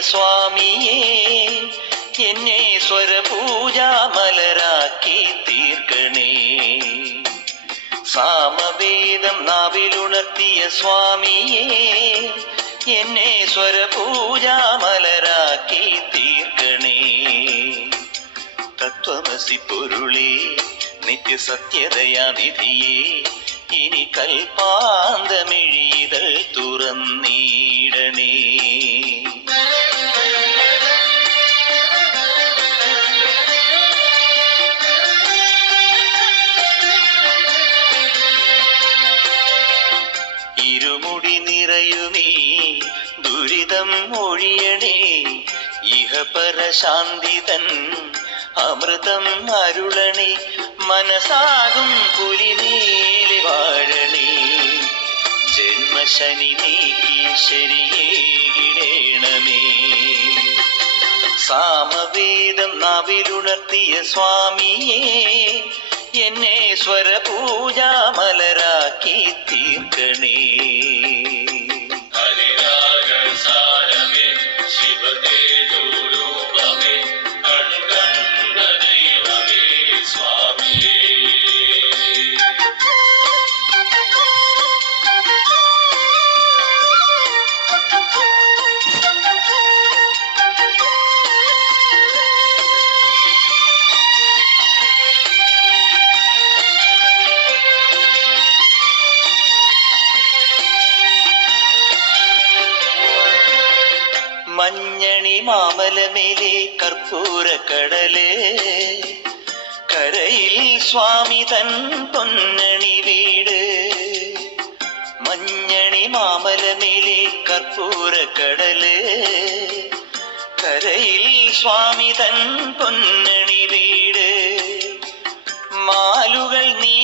സ്വാമിയേ എന്നെ സ്വരപൂജാമലരാക്കി തീർക്കണേ. സാമവേദം നാവിലുണർത്തിയ സ്വാമിയേ എന്നെ സ്വരപൂജാമലരാക്കി തീർക്കണേ. തത്വമസി പൊരുളേ നിത്യസത്യതയാനിധിയേ ഇനി കൽപ്പാന്തമിഴീതൾ തുറന്നീടണേ. ഇരുമുടി നിറയുമീ ദുരിതം ഒഴിയണേ. ഇഹപരശാന്തി തൻ അമൃതം അരുളണേ. മനസാകും പുലിമേലി വാഴണേ ജന്മശനി നീക്കി ശരിയേകിടേണമേ സാമവേദം നാവിലുണർത്തിയ സ്വാമിയേ എന്നെ സ്വരപൂജാമലരാക്കി തീർക്കണേ. മഞ്ഞണി മാമലമേലെ കർപ്പൂര കടലേ. കരയിൽ സ്വാമി തൻ പൊന്നണി വീട്. മഞ്ഞണി മാമലമേലെ കർപ്പൂര കടലേ. കരയിൽ സ്വാമി തൻ പൊന്നണി വീട്. മാലുകൾ നീക്കിടുവാനയ്യപ്പാ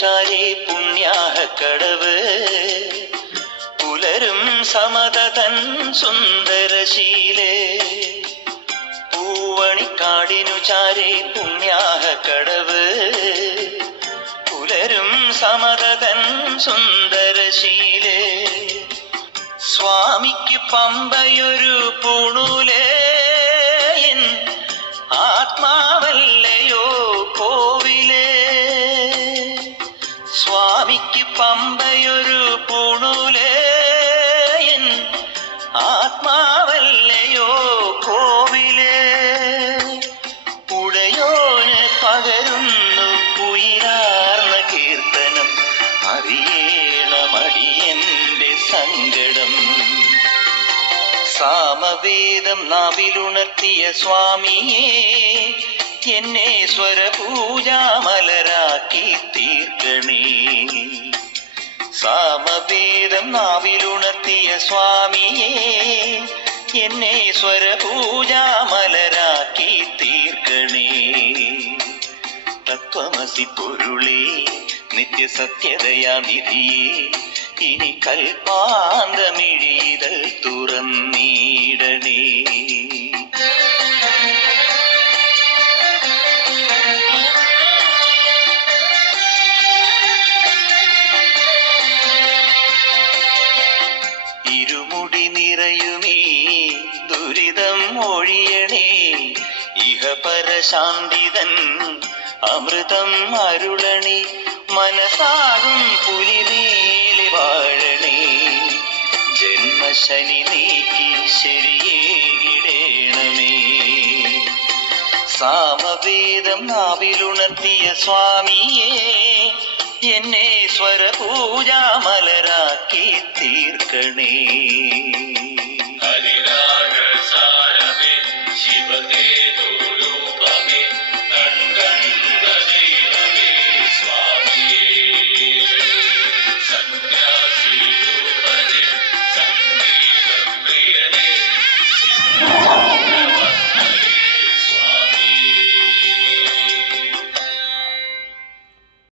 ചാരേ പുണ്യാഹ കടവ്. പുലരും സമത തൻ സുന്ദരശീലേ. പൂവണിക്കാടിനു ചാരേ പുണ്യാഹ കടവ്. പുലരും സമത തൻ സുന്ദരശീലേ. സ്വാമിക്ക് പമ്പയൊരു പൂണൂലേ. സാമവേദം നാവിലുണർത്തിയ സ്വാമിയേ എന്നെ സ്വരപൂജാമലരാക്കി തീർക്കണേ. സാമവേദം നാവിലുണർത്തിയ സ്വാമിയേ എന്നെ സ്വരപൂജാമലരാക്കി തീർക്കണേ. തത്വമസി പൊരുളേ നിത്യസത്യതയാനിധിയേ ഇനി കൽപ്പാന്തമിഴീതൾ തുറന്നീടണേ ഇരുമുടി നിറയുമീ ദുരിതം ഇഹപരശാന്തിതൻ അമൃതം അരുളണി മനസാകും പുലി നീലി വാഴണി. ജന്മശനി നീക്കി ശരിയേകിടേണമേ സാമവേദം നാവിലുണർത്തിയ സ്വാമിയേ എന്നെ സ്വരപൂജാമലരാക്കി തീർക്കണേ.